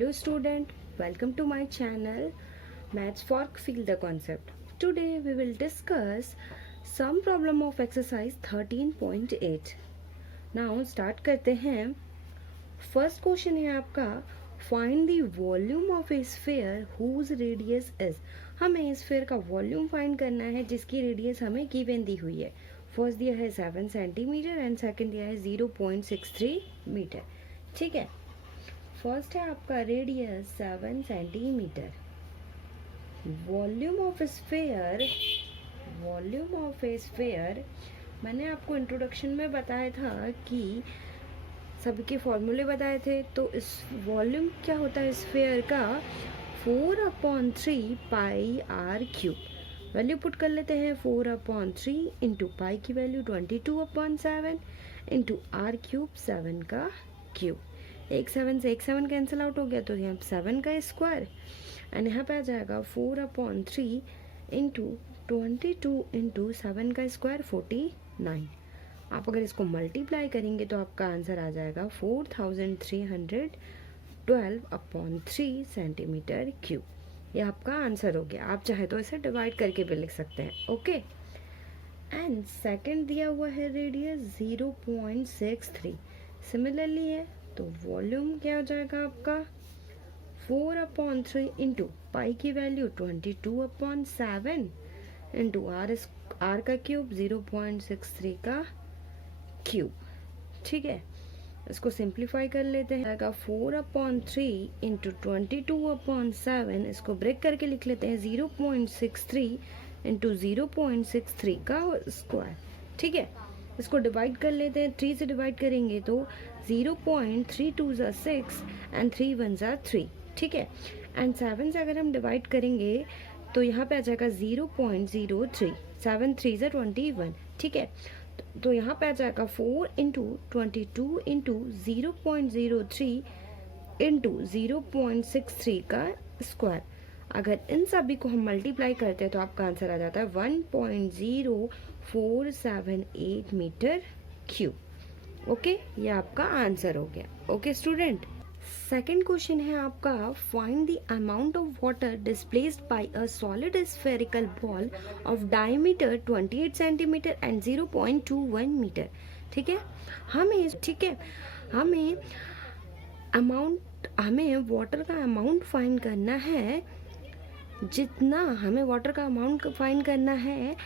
Hello student, welcome to my channel Maths for Feel the Concept. Today we will discuss some problem of exercise 13.8. Now start करते हैं. First question है आपका find the volume of a sphere whose radius is. हमें sphere का volume find करना है जिसकी radius हमें given दी हुई है. First दिया है 7 सेंटीमीटर and second दिया है 0.63 मीटर. ठीक है. फर्स्ट है आपका radius 7 centimetre. Volume of sphere मैंने आपको इंट्रोडक्शन में बताया था कि सभी के फॉर्मूले बताए थे. तो इस वॉल्यूम क्या होता है स्फेयर का 4/3 pi are cube. Value put कर लेते हैं 4/3 इंटू पाई की वैल्यू 22/7 इंटू आर क्यूब 7 का क्यूब. एक 7 से एक 7 कैंसिल आउट हो गया तो यहाँ 7 का स्क्वायर एंड यहाँ पे आ जाएगा 4/3 इंटू 22 इंटू 7 का स्क्वायर 49. आप अगर इसको मल्टीप्लाई करेंगे तो आपका आंसर आ जाएगा 4312/3 सेंटीमीटर क्यूब. ये आपका आंसर हो गया. आप चाहे तो इसे डिवाइड करके भी लिख सकते हैं. ओके. एंड सेकंड दिया हुआ है रेडियस 0.63. सिमिलरली है तो वॉल्यूम क्या हो जाएगा आपका 4/3 इंटू पाई की वैल्यू 22/7 इंटू आर का क्यूब 0.63 का क्यूब. ठीक है. इसको सिंप्लीफाई कर लेते हैं. 4/3 इंटू 22/7 इसको ब्रेक करके लिख लेते हैं 0.63 इंटू 0.63 का स्क्वायर. ठीक है. इसको डिवाइड कर लेते हैं. 3 से डिवाइड करेंगे तो 0.32 = 6 एंड 3 1 = 3. ठीक है. एंड 7 से अगर हम डिवाइड करेंगे तो यहाँ पे आ जाएगा 0.03. 7 3 = 21. ठीक है. तो यहाँ पे आ जाएगा 4 इंटू 22 इंटू 0.03 इंटू 0.63 का स्क्वायर. अगर इन सभी को हम मल्टीप्लाई करते हैं तो आपका आंसर आ जाता है 1.0478 मीटर क्यूब. ओके. ये आपका आंसर हो गया. Okay student. सेकेंड क्वेश्चन है आपका find the amount of water displaced by a solid spherical ball of diameter 28 centimetre and 0.21 metre. ठीक है. हमें वाटर का अमाउंट फाइंड करना है. जितना हमें वाटर का अमाउंट फाइंड करना है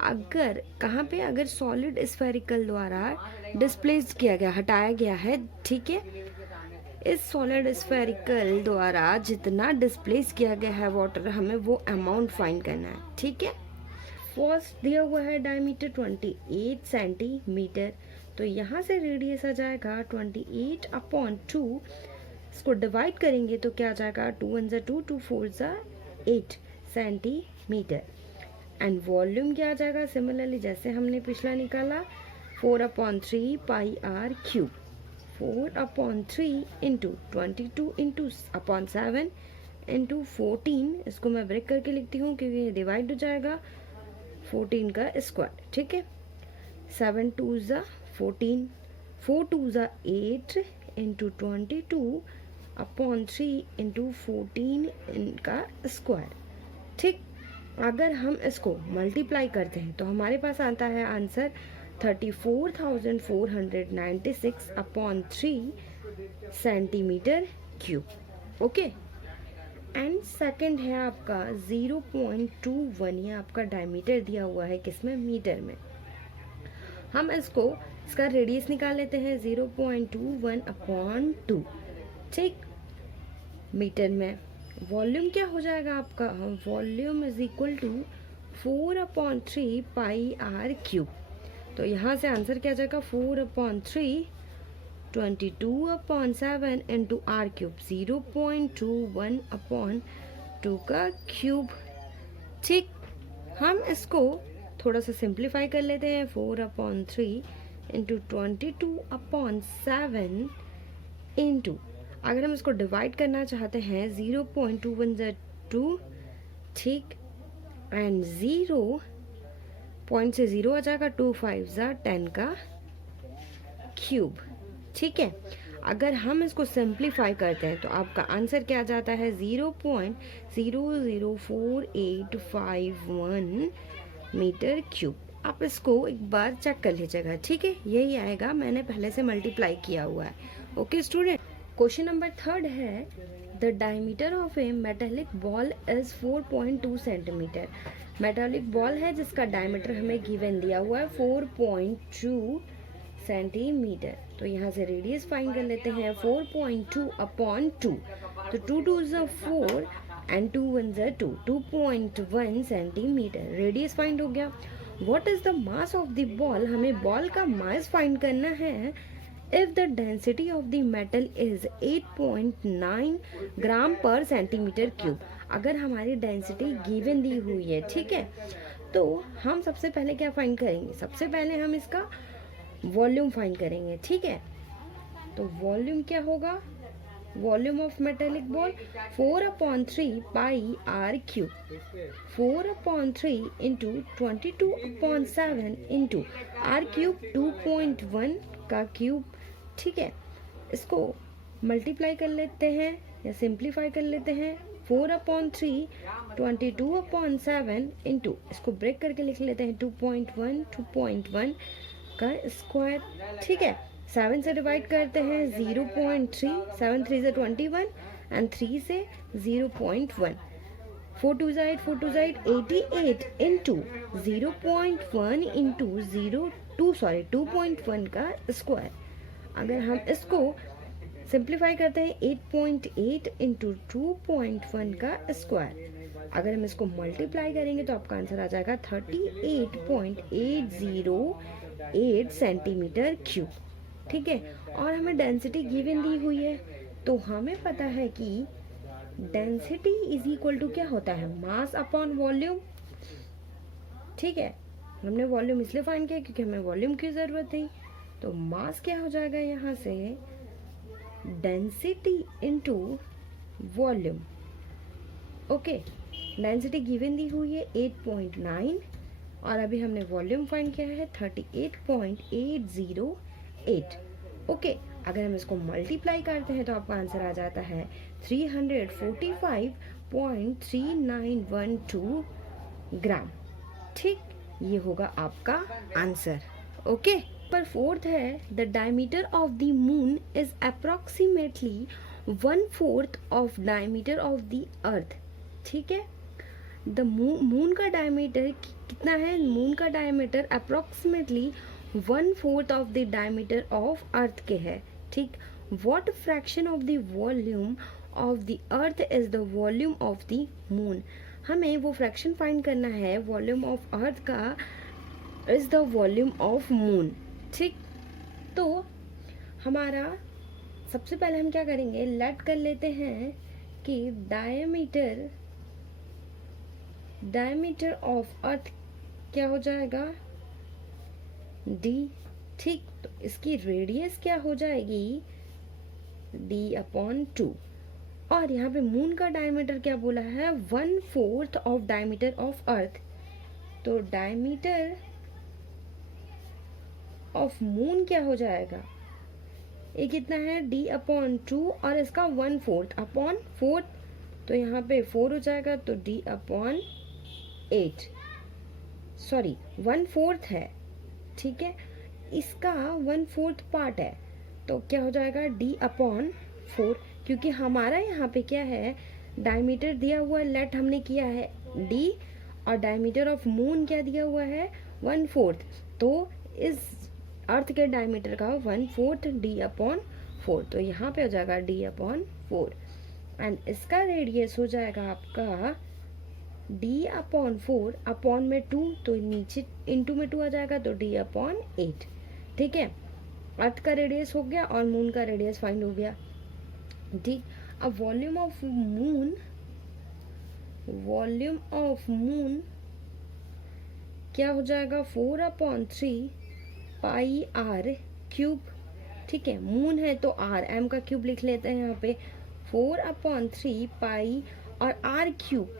अगर कहाँ पे अगर सॉलिड स्फेरिकल द्वारा डिस्प्लेस किया गया हटाया गया है. ठीक है. इस सॉलिड स्फेरिकल द्वारा जितना डिस्प्लेस किया गया है वाटर हमें वो अमाउंट फाइंड करना है. ठीक है. फर्स्ट दिया हुआ है डायमीटर 28 सेंटीमीटर. तो यहाँ से रेडियस आ जाएगा 28/2. इसको डिवाइड करेंगे तो क्या आ जाएगा 2 1 = 2 2 4 = 8 सेंटीमीटर. एंड वॉल्यूम क्या आ जाएगा सिमिलरली जैसे हमने पिछला निकाला 4/3 pi are cube. 4/3 into 22 into 7 into 14. इसको मैं ब्रेक करके लिखती हूँ क्योंकि ये डिवाइड हो जाएगा 14 का स्क्वायर. ठीक है. 7 2 = 14 4 2 = 8 इंटू 22/3 इंटू 14 इनका स्क्वायर. ठीक. अगर हम इसको मल्टीप्लाई करते हैं तो हमारे पास आता है answer 34,496/3 centimetre cube. Okay. And second है आपका 0.21. ये आपका डायमीटर दिया हुआ है किसमें मीटर में. हम इसका रेडियस निकाल लेते हैं 0.21/2. ठीक. मीटर में वॉल्यूम क्या हो जाएगा आपका volume is equal to 4/3 pi are cube. तो यहाँ से आंसर क्या आ जाएगा 4/3 22/7 इंटू आर क्यूब 0.21/2 का क्यूब. ठीक. हम इसको थोड़ा सा सिंप्लीफाई कर लेते हैं 4/3 इंटू 22/7 इंटू अगर हम इसको डिवाइड करना चाहते हैं 0.21 = 2. ठीक. एंड 0 पॉइंट से 0 आ जाएगा 2 5 = 10 का क्यूब. ठीक है. अगर हम इसको सिंप्लीफाई करते हैं तो आपका आंसर क्या जाता है 0.004851 मीटर क्यूब। आप इसको एक बार चेक कर लीजिएगा, ठीक है, यही आएगा, मैंने पहले से मल्टीप्लाई किया हुआ है। ओके स्टूडेंट, क्वेश्चन नंबर 3 है the diameter of A metallic ball is 4.2 centimetre. Metallic ball है जिसका डायमीटर हमें गिवन दिया हुआ है 4.2 सेंटीमीटर। तो यहाँ से रेडियस फाइंड कर लेते हैं 4.2 अपॉन 2, तो 2 2 is 4 and 2 1 is 2, 2.1 centimetre. Radius find हो गया। What is the mass of the ball, हमें बॉल का मास फाइंड करना है। If the density of the metal is 8.9 ग्राम पर सेंटीमीटर क्यूब। अगर हमारी डेंसिटी गिवन दी हुई है, ठीक है, तो हम सबसे पहले क्या फाइंड करेंगे, सबसे पहले हम इसका वॉल्यूम फाइंड करेंगे, ठीक है। तो वॉल्यूम क्या होगा, volume of metallic ball 4/3 pi are cube, 4/3 into 22/7 into r cube 2.1 का क्यूब, ठीक है। इसको मल्टीप्लाई कर लेते हैं या सिंप्लीफाई कर लेते हैं। 4/3 22/7 इंटू, इसको ब्रेक करके लिख लेते हैं 2.1 का स्क्वायर, ठीक है। 7 से डिवाइड करते हैं 0.3, 7 3 से 21 एंड 3 से 0.1, 4 2 is 8, 4 2 is 8, 88 इंटू 0.1 इंटू 2.1 का स्क्वायर। अगर हम इसको सिंप्लीफाई करते हैं 8.8 इंटू 2.1 का स्क्वायर, अगर हम इसको मल्टीप्लाई करेंगे तो आपका आंसर आ जाएगा 38.808 सेंटीमीटर क्यूब, ठीक है। और हमें डेंसिटी गिवन दी हुई है, तो हमें पता है कि डेंसिटी इज इक्वल टू क्या होता है, मास अपॉन वॉल्यूम, ठीक है। हमने वॉल्यूम इसलिए फाइंड किया क्योंकि हमें वॉल्यूम की जरूरत थी। तो मास क्या हो जाएगा यहाँ से, density into volume. Okay, density given दी हुई है 8.9 और अभी हमने वॉल्यूम फाइंड किया है 38.808। ओके, अगर हम इसको मल्टीप्लाई करते हैं तो आपका आंसर आ जाता है 345.3912 ग्राम, ठीक। ये होगा आपका आंसर। ओके, पर 4th है the diameter of the moon is approximately 1/4 of diameter of the अर्थ, ठीक है। द मून का डायमीटर कितना है, मून का diameter approximately 1/4 of the diameter of earth के है, ठीक। What fraction of the volume of the earth is the volume of the moon. हमें वो फ्रैक्शन फाइंड करना है वॉल्यूम ऑफ अर्थ का is the volume of moon, ठीक। तो हमारा सबसे पहले हम क्या करेंगे, लेट कर लेते हैं कि डायमीटर ऑफ अर्थ क्या हो जाएगा, d, ठीक। तो इसकी रेडियस क्या हो जाएगी, d/2। और यहाँ पे मून का डायमीटर क्या बोला है, 1/4 ऑफ डायमीटर ऑफ अर्थ। तो डायमीटर ऑफ मून क्या हो जाएगा, ये कितना है d/2 और इसका 1/4 अपॉन 4, तो यहाँ पे 4 हो जाएगा, तो d/8, सॉरी 1/4 है, ठीक है। इसका 1/4 पार्ट है, तो क्या हो जाएगा d/4, क्योंकि हमारा यहाँ पे क्या है, डायमीटर दिया हुआ है, लेट हमने किया है d और डायमीटर ऑफ मून क्या दिया हुआ है 1/4, तो इस अर्थ के डायमीटर का 1/4 d/4, तो यहाँ पे हो जाएगा d/4 एंड इसका रेडियस हो जाएगा आपका d/4 अपॉन में 2, तो नीचे इंटू में 2 आ जाएगा, तो d/8, ठीक है। अर्थ का रेडियस हो गया और मून का रेडियस फाइंड हो गया, ठीक। अब वॉल्यूम ऑफ मून क्या हो जाएगा 4/3 पाई आर क्यूब, ठीक है। मून है तो आर, एम का क्यूब लिख लेते हैं यहाँ पे, 4/3 पाई और आर क्यूब,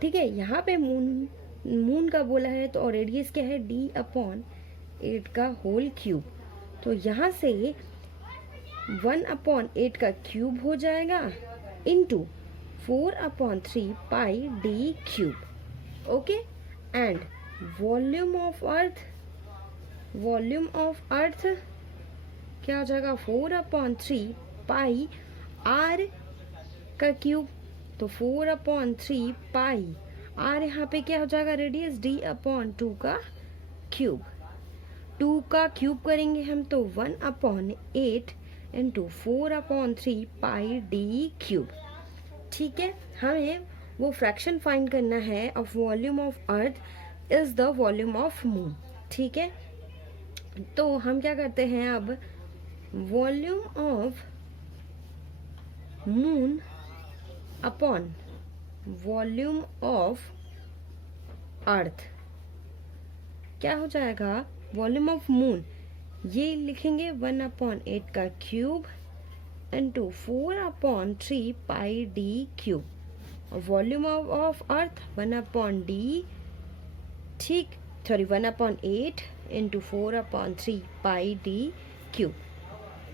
ठीक है। यहाँ पे मून का बोला है तो और रेडियस क्या है d/8 का होल क्यूब। तो यहाँ से 1/8 का क्यूब हो जाएगा into 4/3 pi D cube. Okay, and volume of अर्थ क्या हो जाएगा 4/3 पाई आर का क्यूब। तो 4/3 पाई आर यहाँ पे क्या हो जाएगा रेडियस d/2 का क्यूब। 2 का क्यूब करेंगे हम तो 1/8 इंटू 4/3 पाई डी क्यूब। ठीक है, हमें वो फ्रैक्शन फाइंड करना है of volume of earth is the volume of moon. ठीक है, तो हम क्या करते हैं अब, volume of moon upon volume of अर्थ क्या हो जाएगा, वॉल्यूम ऑफ मून ये लिखेंगे 1/8 का क्यूब इंटू 4/3 पाई डी क्यूब, और वॉल्यूम ऑफ अर्थ 1/d, ठीक, सॉरी 1/8 इंटू 4/3 पाई डी क्यूब।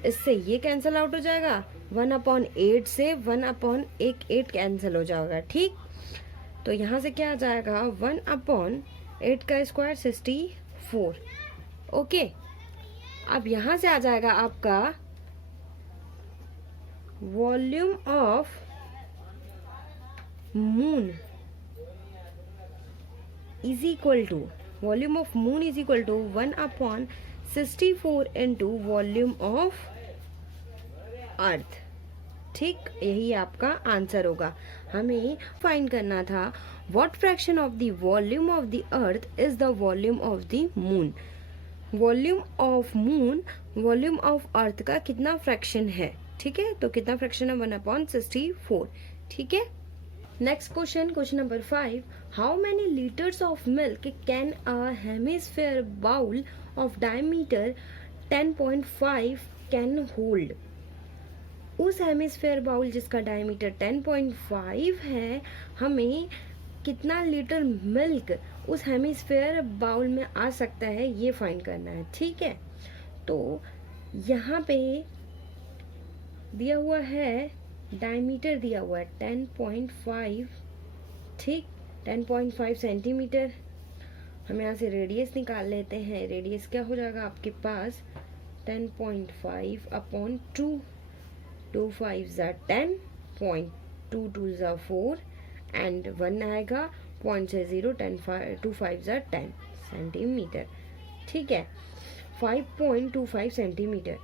इससे ये कैंसिल आउट हो जाएगा, 1/8 से 1/8 कैंसिल हो जाएगा। ठीक, तो यहाँ से क्या आ जाएगा 1/8 का स्क्वायर 64। ओके, अब यहाँ से आ जाएगा आपका volume of moon is equal to 1/64 into volume of earth. ठीक, यही आपका आंसर होगा। हमें फाइंड करना था what fraction of the volume of the earth is the volume of the moon. Volume of moon volume of earth का कितना fraction है। ठीक है, तो कितना फ्रैक्शन है 1/64। ठीक है, next question number 5, how many litres of milk can a hemisphere bowl of diameter 10.5 can hold. उस हेमिस्फेयर बाउल जिसका डायमीटर 10.5 है, हमें कितना लीटर मिल्क उस हेमिस्फेयर बाउल में आ सकता है ये फाइंड करना है। ठीक है, तो यहाँ पे दिया हुआ है, डायमीटर दिया हुआ है 10.5, ठीक, 10.5 सेंटीमीटर। हम यहाँ से रेडियस निकाल लेते हैं। रेडियस क्या हो जाएगा आपके पास 10.5/2, 2 5 10, 0.22 4 एंड 1 आएगा 0.0, 2 5 10 सेंटीमीटर। ठीक है, 5.25 सेंटीमीटर।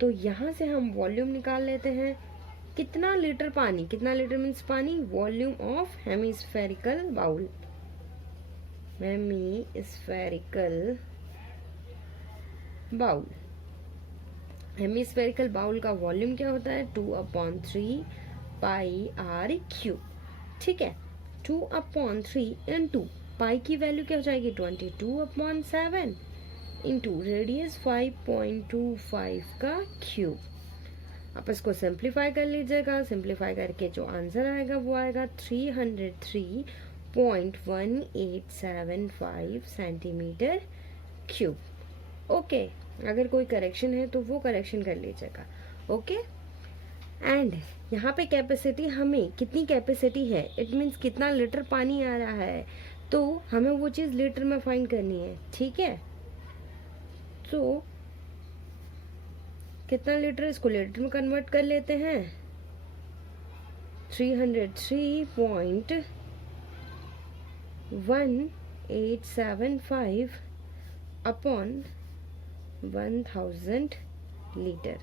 तो यहाँ से हम वॉल्यूम निकाल लेते हैं। कितना लीटर पानी, कितना लीटर मीन्स पानी, volume of hemispherical bowl. Hemispherical bowl, hemispherical bowl का वॉल्यूम क्या होता है 2/3 पाई आर क्यूब। ठीक है, 2/3 इंटू पाई की वैल्यू क्या हो जाएगी 22/7 इंटू रेडियस 5.25 का क्यूब। आप इसको सिंप्लीफाई कर लीजिएगा। सिंप्लीफाई करके जो आंसर आएगा वो आएगा 303.1875 सेंटीमीटर क्यूब। ओके, अगर कोई करेक्शन है तो वो करेक्शन कर लीजिएगा। ओके, एंड यहाँ पे कैपेसिटी, हमें कितनी कैपेसिटी है, इट मीन्स कितना लीटर पानी आ रहा है, तो हमें वो चीज़ लीटर में फाइंड करनी है। ठीक है, तो कितना लीटर, इसको लीटर में कन्वर्ट कर लेते हैं। 303.1875 अपॉन 1000 लीटर।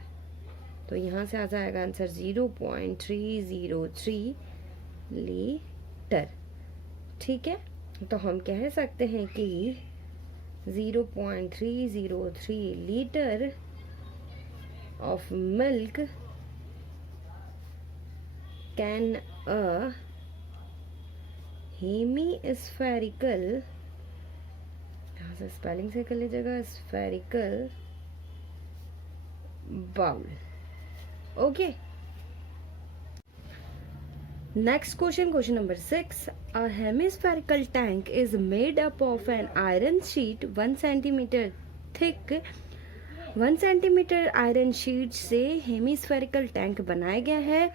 तो यहाँ से आ जाएगा आंसर 0.303 लीटर। ठीक है, तो हम कह सकते हैं कि 0.303 litre of milk can a hemispherical, यहाँ से स्पेलिंग से कर लीजिएगा, spherical bowl. Okay, next question number 6, a hemispherical tank is made up of an iron sheet 1 centimeter thick 1 centimetre iron sheet से हेमिस्फेरिकल टैंक बनाया गया है।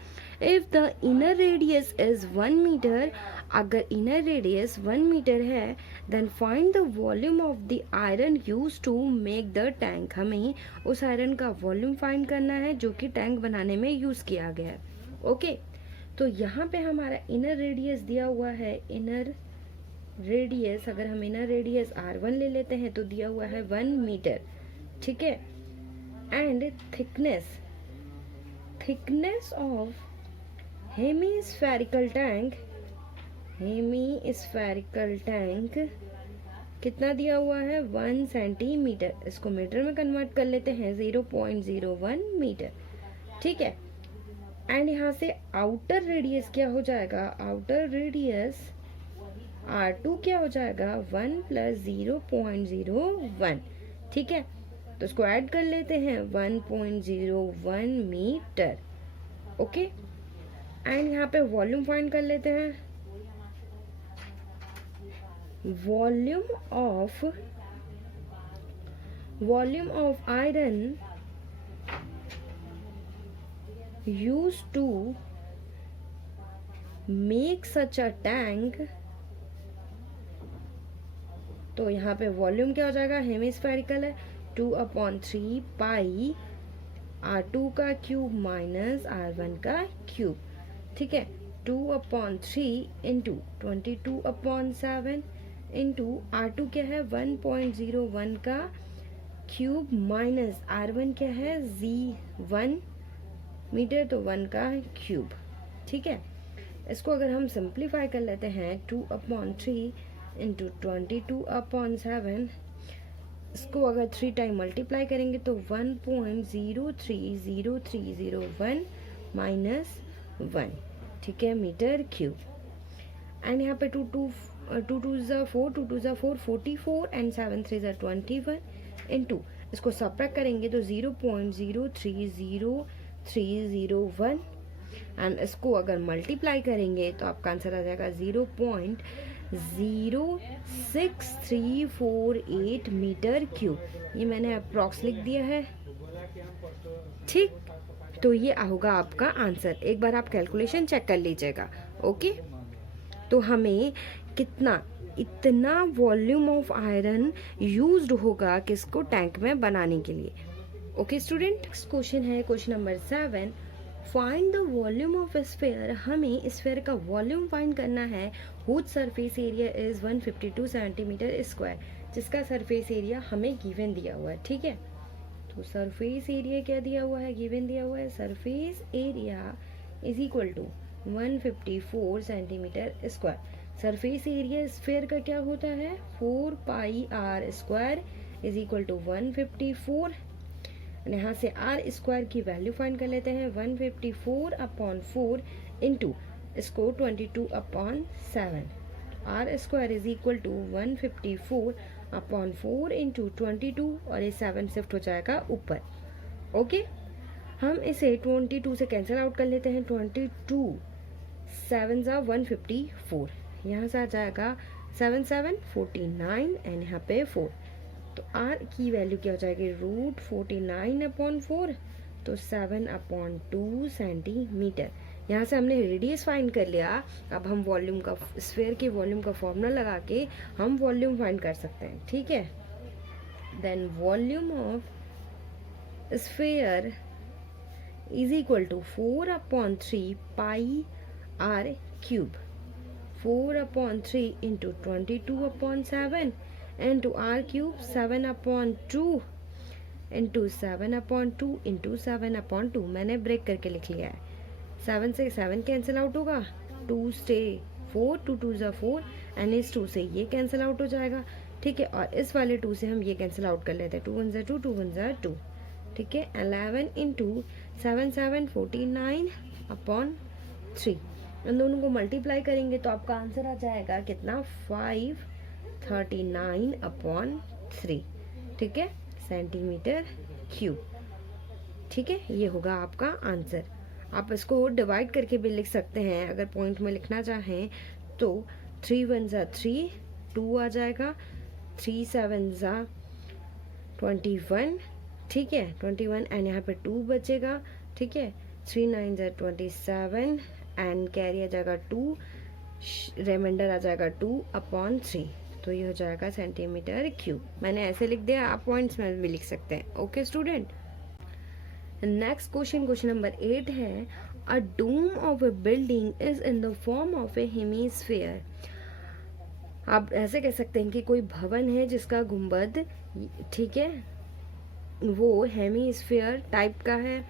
If the inner radius is 1 metre, अगर इनर रेडियस 1 मीटर है, then find the volume of the iron use to make the tank. हमें उस iron का volume find करना है जो कि टैंक बनाने में यूज किया गया है। ओके, तो यहाँ पे हमारा इनर रेडियस दिया हुआ है। इनर रेडियस, अगर हम इनर रेडियस R1 ले लेते हैं तो दिया हुआ है 1 मीटर, ठीक है। And thickness of hemispherical tank कितना दिया हुआ है? 1 सेंटीमीटर। इसको मीटर में कन्वर्ट कर लेते हैं, 0.01 मीटर, ठीक है। एंड यहाँ से आउटर रेडियस क्या हो जाएगा? आउटर रेडियस R2 क्या हो जाएगा? 1 + 0.01, ठीक है। तो इसको ऐड कर लेते हैं, 1.01 मीटर। ओके, एंड यहाँ पे वॉल्यूम फाइंड कर लेते हैं। Volume of iron used to make such a tank, तो यहाँ पे वॉल्यूम क्या हो जाएगा? हेमिस्फेरिकल है, 2/3 पाई R2 का क्यूब माइनस R1 का क्यूब, ठीक है। 2/3 इंटू 22/7 इंटू R2 क्या है? 1.01 का क्यूब माइनस R1 क्या है? 1 मीटर, तो 1 का क्यूब, ठीक है। इसको अगर हम सिंप्लीफाई कर लेते हैं, 2/3 इंटू 22/7, इसको अगर 3 टाइम मल्टीप्लाई करेंगे तो 1.030301 माइनस 1, ठीक है, मीटर क्यूब। एंड यहाँ पे 2 2 ज़ा 4, 2 2 ज़ा 4, 44 एंड 7 3 ज़ा 21 इंटू, इसको सब्ट्रैक्ट करेंगे तो 0.0300301 एंड इसको अगर मल्टीप्लाई करेंगे तो आपका आंसर आ जाएगा 0.06348 मीटर क्यूब। ये मैंने अप्रॉक्स लिख दिया है, ठीक। तो ये होगा आपका आंसर। एक बार आप कैलकुलेशन चेक कर लीजिएगा। ओके, तो हमें इतना वॉल्यूम ऑफ आयरन यूज्ड होगा किसको? टैंक में बनाने के लिए। ओके स्टूडेंट, नेक्स्ट क्वेश्चन है question number 7। Find the volume of sphere. हमें स्फीयर का वॉल्यूम फाइंड करना है। Whose surface area is 152 centimetre square, जिसका सरफेस एरिया हमें गिवन दिया हुआ है, ठीक है। तो सरफेस एरिया क्या दिया हुआ है? गिवन दिया हुआ है। Surface area is equal to 154 centimetre square. Surface area sphere का क्या होता है? 4 pi R square is equal to 154। यहाँ से R स्क्वायर की वैल्यू फाइंड कर लेते हैं, 154/4 इंटू इसको 22/7। R square is equal to 154/4 into 22, और ये 7 शिफ्ट हो जाएगा ऊपर। ओके, हम इसे 22 से कैंसिल आउट कर लेते हैं। 22 7 ज़ा 154, यहाँ से आ जाएगा 7 7 49 एंड यहाँ पे 4। तो R की वैल्यू क्या हो जाएगी? √49/4, तो 7/2 सेंटीमीटर। यहाँ से हमने रेडियस फाइंड कर लिया। अब हम वॉल्यूम का, स्फीयर के वॉल्यूम का फॉर्मूला लगा के हम वॉल्यूम फाइंड कर सकते हैं, ठीक है। Then volume of sphere is equal to 4/3 pi R cube, 4/3 into 22/7 into R cube, 7/2 into 7/2 into 7/2। मैंने ब्रेक करके लिख लिया है। 7 से 7 कैंसिल आउट होगा, 2 से 4, 2 2 ज़ा 4 एंड इस 2 से ये कैंसिल आउट हो जाएगा, ठीक है। और इस वाले 2 से हम ये कैंसिल आउट कर लेते हैं, 2 1 ज़ा 2, 2 1 ज़ा 2, ठीक है। 11 इंटू 7 7 49/3। इन दोनों को मल्टीप्लाई करेंगे तो आपका आंसर आ जाएगा कितना? 539/3, ठीक है, सेंटीमीटर क्यूब, ठीक है। ये होगा आपका आंसर। आप इसको डिवाइड करके भी लिख सकते हैं, अगर पॉइंट में लिखना चाहें तो 3 1 ज़ा 3, 2 आ जाएगा, 3 7 ज़ा 21, ठीक है 21 एंड यहाँ पे 2 बचेगा, ठीक है 3 9 27 एंड कैरी आ जाएगा 2, रिमाइंडर आ जाएगा 2/3, तो ये हो जाएगा सेंटीमीटर क्यूब। मैंने ऐसे लिख दिया, आप पॉइंट्स में भी लिख सकते हैं। Okay student, next question number 8 है, a dome of a building is in the form of a hemisphere. आप ऐसे कह सकते हैं कि कोई भवन है जिसका गुंबद, ठीक है, वो हेमिस्फीयर टाइप का है।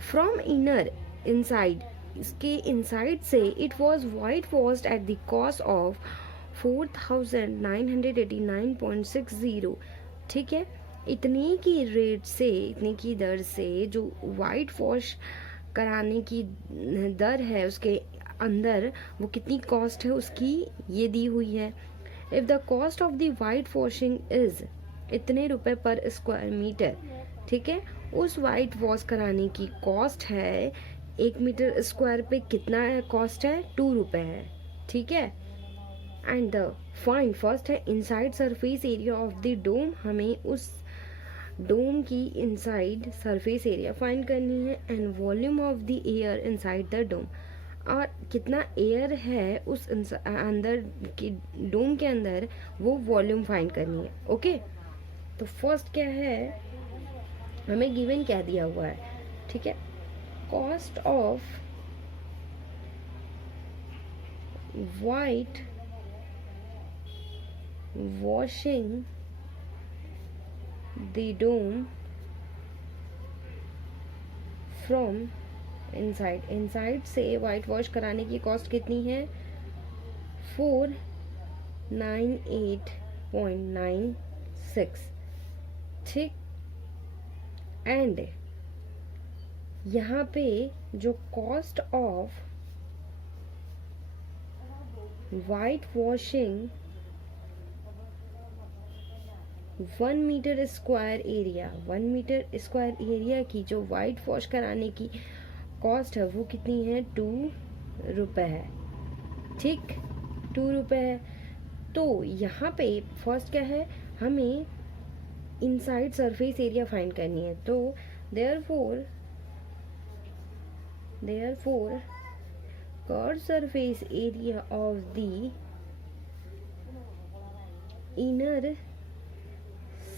फ्रॉम इनर इनसाइड, इसके इनसाइड से it was white washed at the cost of 4989.60, ठीक है, इतनी की रेट से, इतनी की दर से जो वाइट वॉश कराने की दर है उसके अंदर, वो कितनी कॉस्ट है उसकी ये दी हुई है। If the cost of the white washing is इतने रुपए पर स्क्वायर मीटर, ठीक है, उस वाइट वॉश कराने की कॉस्ट है 1 मीटर स्क्वायर पे कितना है कॉस्ट है 2 रुपए है, ठीक है। एंड द फाइंड फर्स्ट है inside surface area of the dome, हमें उस डोम की इनसाइड सरफेस एरिया फाइंड करनी है। And volume of the air inside the dome, और कितना एयर है उस अंदर की डोम के अंदर, वो वॉल्यूम फाइंड करनी है। ओके, तो फर्स्ट क्या है, हमें गिवन क्या दिया हुआ है, ठीक है, cost of white washing the dome from inside से वाइट वॉश कराने की कॉस्ट कितनी है 498.96, ठीक। एंड यहाँ पे जो cost of white washing 1 metre square area, 1 metre square area की जो वाइट वॉश कराने की कॉस्ट है वो कितनी है 2 रुपए है, ठीक, 2 रुपए है। तो यहाँ पे फर्स्ट क्या है, हमें इनसाइड सरफेस एरिया फाइंड करनी है। तो therefore curve surface area of the inner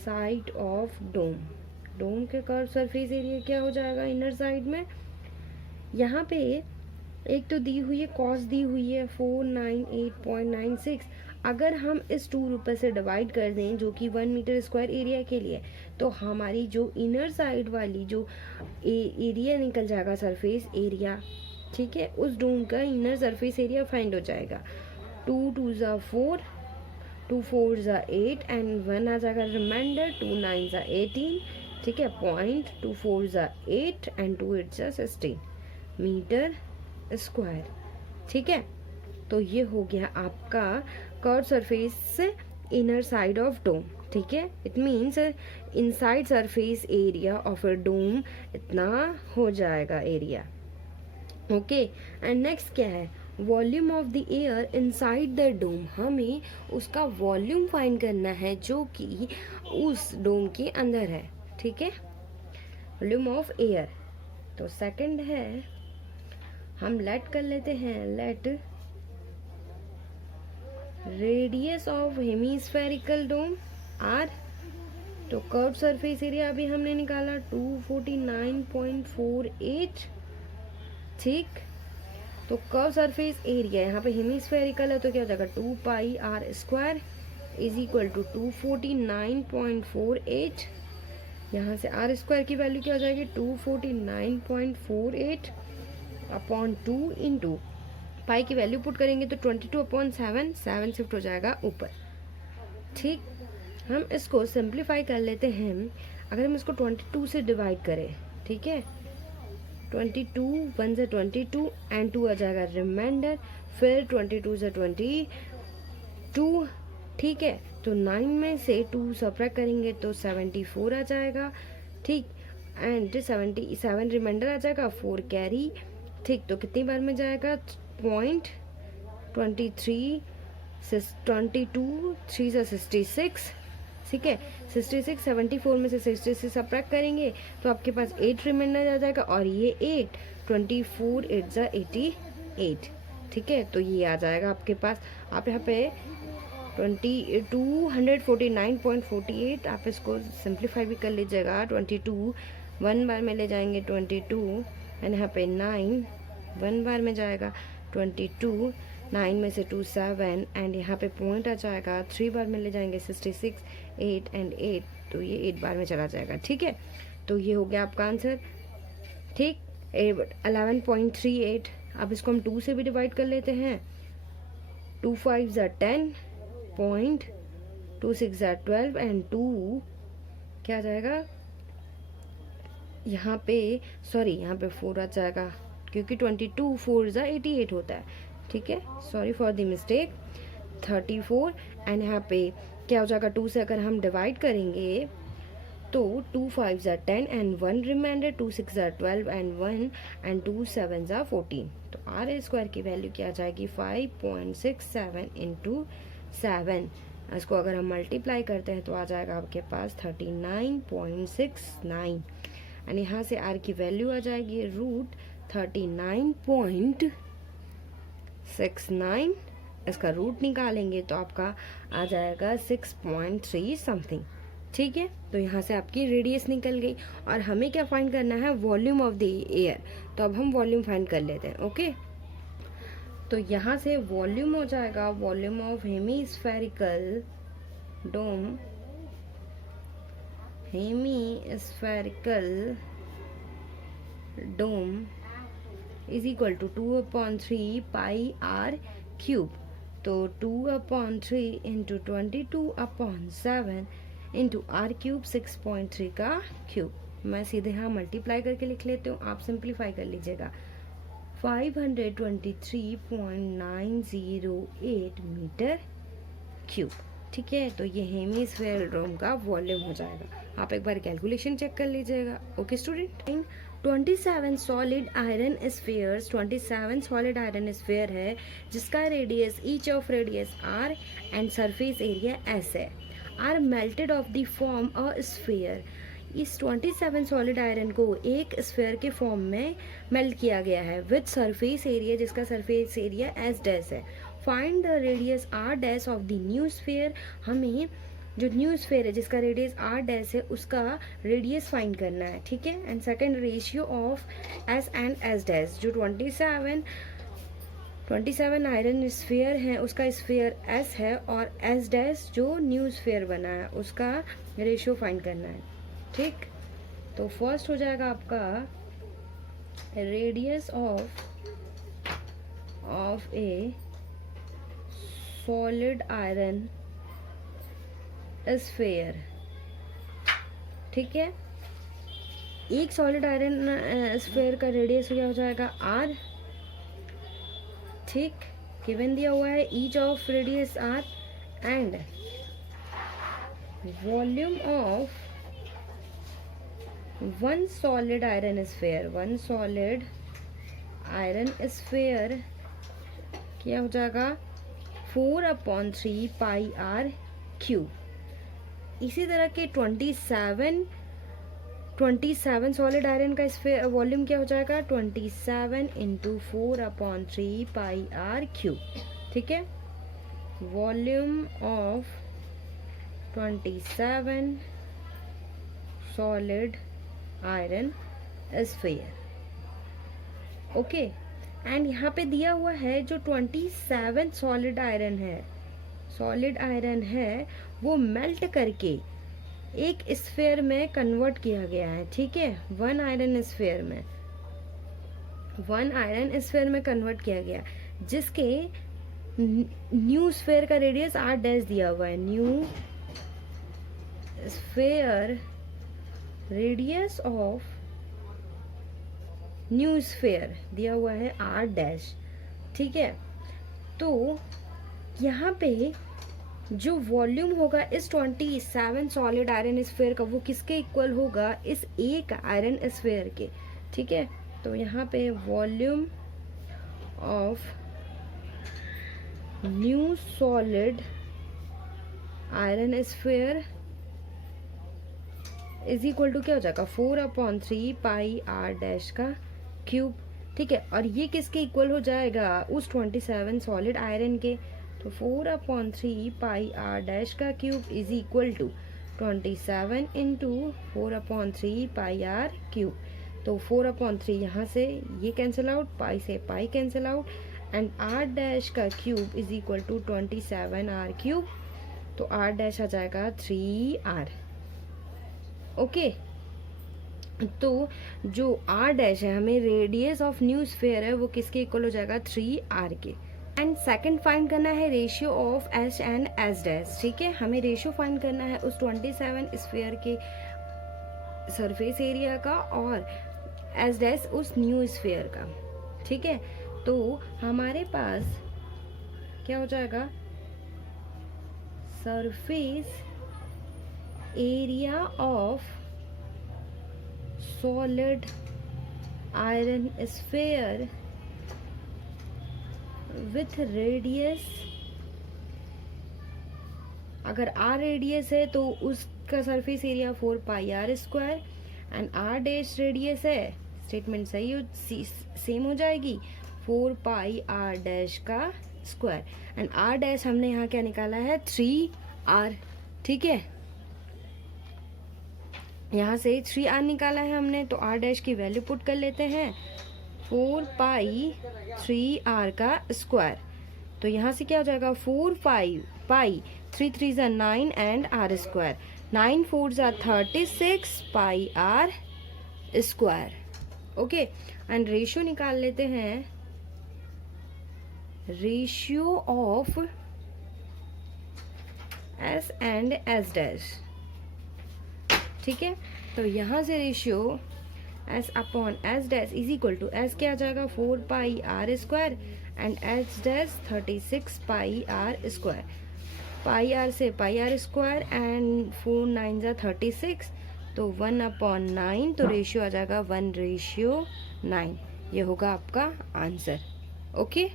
side of dome, dome के कर्व सरफेस एरिया क्या हो जाएगा इनर साइड में। यहाँ पे एक तो दी हुई है, कॉस्ट दी हुई है 498.96, अगर हम इस 2 रुपए से डिवाइड कर दें जो कि 1 मीटर स्क्वायर एरिया के लिए, तो हमारी जो इनर साइड वाली जो एरिया निकल जाएगा सरफेस एरिया, ठीक है, उस डोम का इनर सरफेस एरिया फाइंड हो जाएगा। 2 2 ज़ा 4, 2 4 ज़ा 8 एंड 1 आ जाएगा रिमाइंडर, 2 9 ज़ा 18, ठीक है, पॉइंट, 2 4 ज़ा 8 एंड 2 8 ज़ा 16 मीटर स्क्वायर, ठीक है। तो ये हो गया आपका curve surface inner side of dome, ठीक है। It means inside surface area of a dome इतना हो जाएगा एरिया। ओके, एंड नेक्स्ट क्या है, volume of the air inside the dome, हमें उसका वॉल्यूम फाइंड करना है जो कि उस डोम के अंदर है, ठीक है, वॉल्यूम ऑफ एयर। तो सेकंड है, हम लेट कर लेते हैं, let radius of hemispherical dome r, तो कर्व सरफेस एरिया अभी हमने निकाला 249.48, ठीक। तो कर्व सरफेस एरिया यहाँ पे हेमिस्फेरिकल है तो क्या हो जाएगा 2 pi are square is equal to 249.48, यहाँ से आर स्क्वायर की वैल्यू क्या हो जाएगी 249.48 अपॉन 2 इंटू पाई की वैल्यू पुट करेंगे तो 22/7, 7 शिफ्ट हो जाएगा ऊपर, ठीक। हम इसको सिंप्लीफाई कर लेते हैं, अगर हम इसको 22 से डिवाइड करें, ठीक है, 22 1 से 22 एंड 2 आ जाएगा रिमाइंडर, फिर 22 से 22, ठीक है। तो 9 में से 2 सब्ट्रैक्ट करेंगे तो 74 आ जाएगा, ठीक, एंड 77 रिमाइंडर आ जाएगा, 4 कैरी, ठीक। तो कितनी बार में जाएगा 0.23 22 3 से 66, ठीक है। 66 74 में से 66 सब्ट्रैक्ट करेंगे तो आपके पास 8 रिमाइंडर आ जाएगा, और ये 8 24 8 ज़ा 88, ठीक है। तो ये आ जाएगा आपके पास। आप यहाँ पे 249.48 आप इसको सिंप्लीफाई भी कर लीजिएगा। 22 1 बार में ले जाएंगे 22, एंड यहाँ पे 9 1 बार में जाएगा 22, 9 में से 2 7, एंड यहाँ पे पॉइंट आ जाएगा 3 बार में ले जाएंगे 66 8 एंड 8, तो ये 8 बार में चला जाएगा, ठीक है। तो ये हो गया आपका आंसर, ठीक। 11.38। अब इसको हम 2 से भी डिवाइड कर लेते हैं। 2 5 ज़ा 10, 2 6 ज़ा 12, एंड 2 क्या आ जाएगा यहाँ पे, सॉरी यहाँ पे 4 आ जाएगा, क्योंकि 22 4 ज़ा 88 होता है, ठीक है। Sorry for the mistake. 34, and यहाँ पे क्या हो जाएगा, 2 से अगर हम डिवाइड करेंगे तो 2 5 ज़ा 10 एंड 1 रिमाइंडर, 2 6 ज़ा 12 एंड 1, एंड 2 7 ज़ा 14। तो आर स्क्वायर की वैल्यू क्या आ जाएगी, 5.67 इंटू 7। इसको अगर हम मल्टीप्लाई करते हैं तो आ जाएगा आपके पास 39.69, एंड यहाँ से आर की वैल्यू आ जाएगी √39.69। इसका रूट निकालेंगे तो आपका आ जाएगा 6.3 समथिंग, ठीक है। तो यहाँ से आपकी रेडियस निकल गई, और हमें क्या फाइंड करना है, वॉल्यूम ऑफ द एयर। तो अब हम वॉल्यूम फाइंड कर लेते हैं, ओके। तो यहाँ से वॉल्यूम हो जाएगा, volume of hemispherical dome, hemispherical dome is equal to 2/3 pi are cube. तो 2/3 इंटू 22/7 इंटू आर क्यूब 6.3 का क्यूब। मैं सीधे यहाँ मल्टीप्लाई करके लिख लेती हूँ, आप सिंप्लीफाई कर लीजिएगा। 523.908 मीटर क्यूब, ठीक है। तो ये हेमीस्फेरिकल डोम का वॉल्यूम हो जाएगा। आप एक बार कैलकुलेशन चेक कर लीजिएगा, okay student. 27 solid iron spheres, 27 solid iron sphere है जिसका radius, each of radius are and surface area S है, are melted of the form a sphere. इस 27 सॉलिड आयरन को एक स्फीयर के फॉर्म में मेल्ट किया गया है विद सरफेस एरिया, जिसका सरफेस एरिया एस डैश है। Find the radius r dash of the new sphere. हमें जो न्यू स्फीयर है जिसका रेडियस आर डैश है उसका रेडियस फाइंड करना है, ठीक है। And second, ratio of S and S dash. जो 27 आयरन स्फीयर है उसका स्फीयर एस है, और एस डैश जो न्यू स्फीयर बना है उसका रेशियो फाइंड करना है, ठीक। तो फर्स्ट हो जाएगा आपका radius of a solid iron sphere, ठीक है। एक सॉलिड आयरन स्फीयर का रेडियस क्या हो जाएगा, आर, ठीक। गिवन दिया हुआ है each of radius are, and volume of one solid iron sphere, one solid iron sphere क्या हो जाएगा, 4/3 पाई आर क्यूब। इसी तरह के 27 सॉलिड आयरन का वॉल्यूम क्या हो जाएगा, 27 इंटू 4/3 पाई आर क्यूब, ठीक है। Volume of 27 solid iron sphere, okay. And यहाँ पे दिया हुआ है जो 27 सॉलिड आयरन है वो मेल्ट करके एक स्फीयर में कन्वर्ट किया गया है, ठीक है। वन आयरन स्फीयर में कन्वर्ट किया गया, जिसके न्यू स्फीयर का रेडियस आर डैश दिया हुआ है। New sphere, radius of new sphere दिया हुआ है आर डैश, ठीक है। तो यहाँ पे जो वॉल्यूम होगा इस 27 सॉलिड आयरन स्फीयर का, वो किसके इक्वल होगा, इस एक आयरन स्फीयर के, ठीक है। तो यहाँ पे volume of new solid iron sphere is equal to क्या हो जाएगा 4/3 पाई आर डैश का क्यूब। ठीक है, और ये किसके इक्वल हो जाएगा, उस 27 सॉलिड आयरन के। तो 4/3 पाई आर डैश का cube is equal to 27 into 4/3 pi are cube. तो 4/3 यहाँ से ये कैंसिल आउट, पाई से pi cancel out, and are dash का cube is equal to 27 R cube. तो आर डैश आ जाएगा 3r। ओके, तो जो आर डैश है, हमें रेडियस ऑफ न्यू स्फीयर है, वो किसके इक्वल हो जाएगा 3r के। एंड सेकंड फाइंड करना है ratio of S and S dash. ठीक है, हमें रेशियो फाइंड करना है उस 27 स्फीयर के सरफेस एरिया का और एस डैश उस न्यू स्फीयर का। ठीक है, तो हमारे पास क्या हो जाएगा, surface area of solid iron sphere with radius, अगर आर रेडियस है तो उसका surface area 4 pi are square, and are dash radius है, स्टेटमेंट सही सेम हो जाएगी 4 पाई आर डैश का स्क्वायर, एंड आर डैश हमने यहाँ क्या निकाला है 3r। ठीक है, यहाँ से 3r निकाला है हमने, तो r डैश की वैल्यू पुट कर लेते हैं 4 पाई 3r का स्क्वायर। तो यहाँ से क्या हो जाएगा 4 पाई 3 3 ज़ा 9 एंड r स्क्वायर, 9 4 ज़ा 36 pi r square. Okay, and ratio निकाल लेते हैं, ratio of S and S dash. ठीक है, तो यहाँ से ratio S upon S dash is equal to, S क्या आ जाएगा 4 pi are square and S dash 36 pi are square, pi R से पाई आर स्क्वायर एंड 4 9 ज़ा 36, तो 1/9, तो रेशियो आ जाएगा 1:9। ये होगा आपका answer. Okay,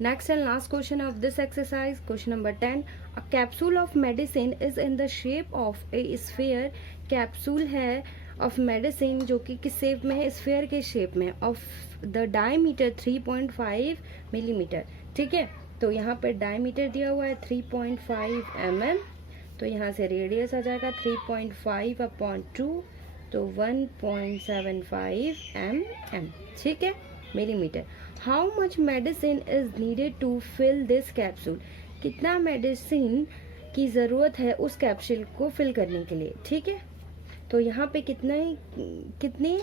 next and last question of this exercise, question number 10। A capsule of medicine is in the shape of A sphere. Capsule है of medicine जो कि किस शेप में है, स्फीयर के शेप में, ऑफ द डायमीटर 3.5 मिलीमीटर। ठीक है, तो यहाँ पर डायमीटर दिया हुआ है 3.5 mm, तो यहाँ से रेडियस आ जाएगा 3.5/2, तो 1.75 mm। ठीक है, millimetre. How much medicine is needed to fill this capsule. कितना मेडिसिन की ज़रूरत है उस कैप्सूल को फिल करने के लिए। ठीक है, तो यहाँ पे कितनी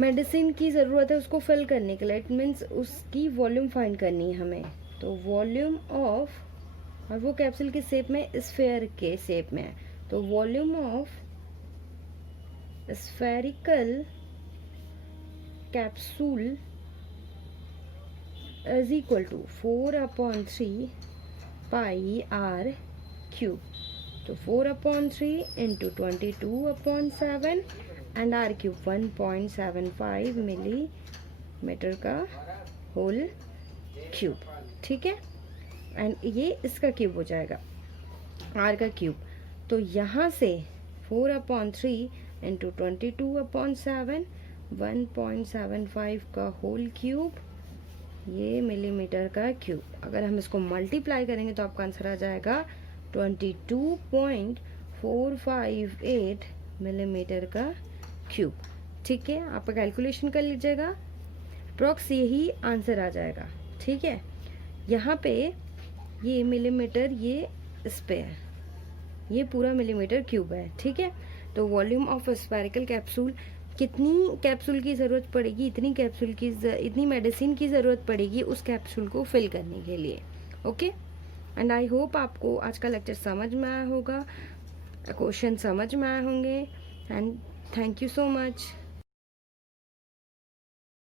मेडिसिन की ज़रूरत है उसको फिल करने के लिए, इट मीन्स उसकी वॉल्यूम फाइंड करनी है हमें। तो वॉल्यूम ऑफ, और वो कैप्सूल के शेप में स्फीयर के शेप में है, तो volume of spherical capsule is equal to 4/3 pi are cube. तो 4/3 into 22/7 and r cube 1.75 millimetre का होल क्यूब। ठीक है, एंड ये इसका क्यूब हो जाएगा आर का क्यूब। तो यहाँ से 4/3 इंटू 22/7 1.75 का होल क्यूब, ये मिलीमीटर का क्यूब। अगर हम इसको मल्टीप्लाई करेंगे तो आपका आंसर आ जाएगा 22.458 मिलीमीटर का क्यूब। ठीक है, आप कैलकुलेशन कर लीजिएगा, अप्रॉक्स यही आंसर आ जाएगा। ठीक है, यहाँ पे ये मिलीमीटर, ये इस पे है, ये पूरा मिलीमीटर क्यूब है। ठीक है, तो वॉल्यूम ऑफ स्फेरिकल कैप्सूल, कितनी कैप्सूल की ज़रूरत पड़ेगी, इतनी मेडिसिन की ज़रूरत पड़ेगी उस कैप्सूल को फिल करने के लिए। ओके, एंड आई होप आपको आज का लेक्चर समझ में आया होगा, क्वेश्चन समझ में आए होंगे, and thank you so much.